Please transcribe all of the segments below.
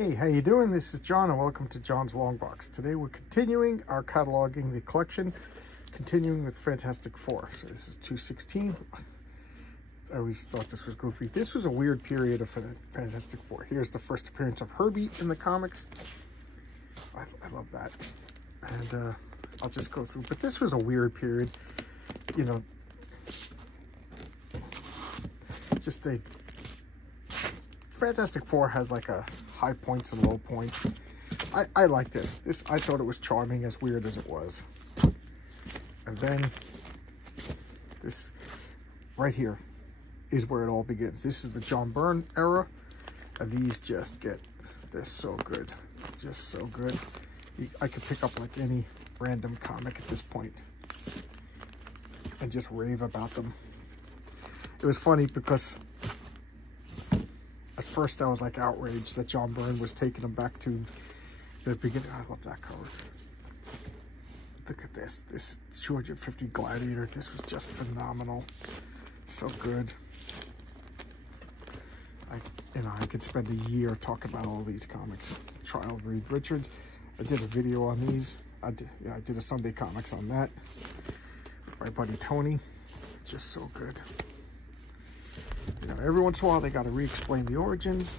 Hey, how you doing? This is John and welcome to John's Longbox. Today we're continuing our cataloging the collection, continuing with Fantastic Four. So this is 216. I always thought this was goofy. This was a weird period of Fantastic Four. Here's the first appearance of Herbie in the comics. I love that. And I'll just go through. But this was a weird period. You know, just a Fantastic Four has like a high points and low points. I like this. I thought it was charming, as weird as it was. And then this right here is where it all begins. This is the John Byrne era, and these just get, they're so good, just so good. I could pick up like any random comic at this point and just rave about them. It was funny because at first I was like outraged that John Byrne was taking them back to the beginning. I love that cover. Look at this 250 Gladiator. This was just phenomenal. So good. I could spend a year talking about all these comics. Trial of Reed Richards. I did a video on these. I did a Sunday comics on that. My buddy Tony. Just so good. You know, every once in a while they got to re-explain the origins.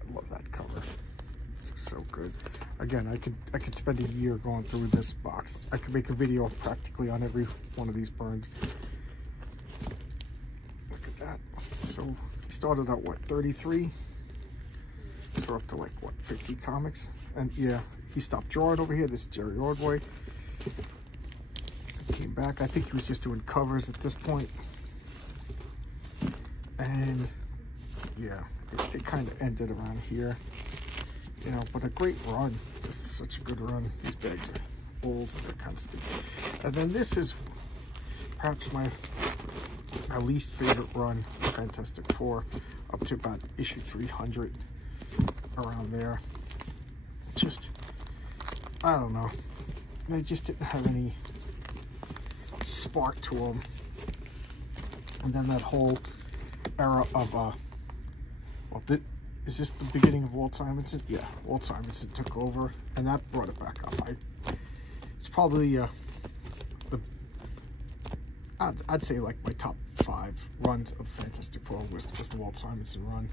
I love that cover. It's just so good. Again, I could spend a year going through this box. I could make a video practically on every one of these Byrnes. Look at that. So he started at what, 33? So up to like what, 50 comics? And yeah, he stopped drawing over here. This is Jerry Ordway. Came back. I think he was just doing covers at this point. And yeah, it kind of ended around here, you know, but a great run. This is such a good run. These bags are old, they're kind of sticky. And then this is perhaps my least favorite run, Fantastic Four, up to about issue 300, around there. Just, I don't know. They just didn't have any spark to them. And then that whole era of is this the beginning of Walt Simonson? Yeah, Walt Simonson took over and that brought it back up. It's probably I'd say like my top 5 runs of Fantastic Four was the Walt Simonson run.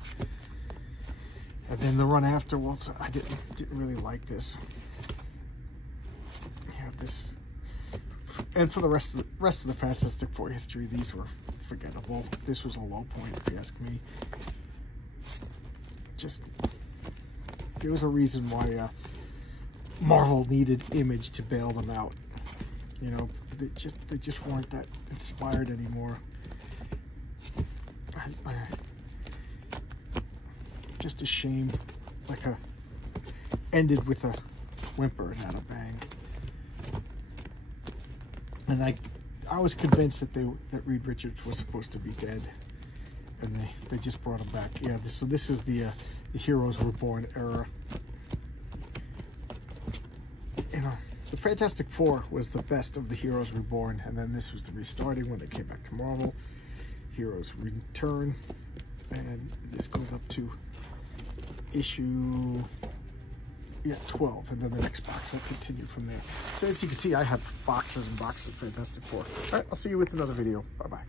And then the run after Walt, I didn't really like this. Yeah, this, and for the rest of the Fantastic Four history, these were forgettable. This was a low point, if you ask me. Just, there was a reason why Marvel needed Image to bail them out. You know, they just weren't that inspired anymore. Just a shame. Like ended with a whimper and had a bang. And I was convinced that Reed Richards was supposed to be dead, and they just brought him back. Yeah, so this is the Heroes Reborn era. You know, the Fantastic Four was the best of the Heroes Reborn, and then this was the restarting when they came back to Marvel. Heroes Return, and this goes up to issue 12, and then the next box will continue from there. So as you can see, I have boxes and boxes of Fantastic Four. All right, I'll see you with another video. Bye-bye.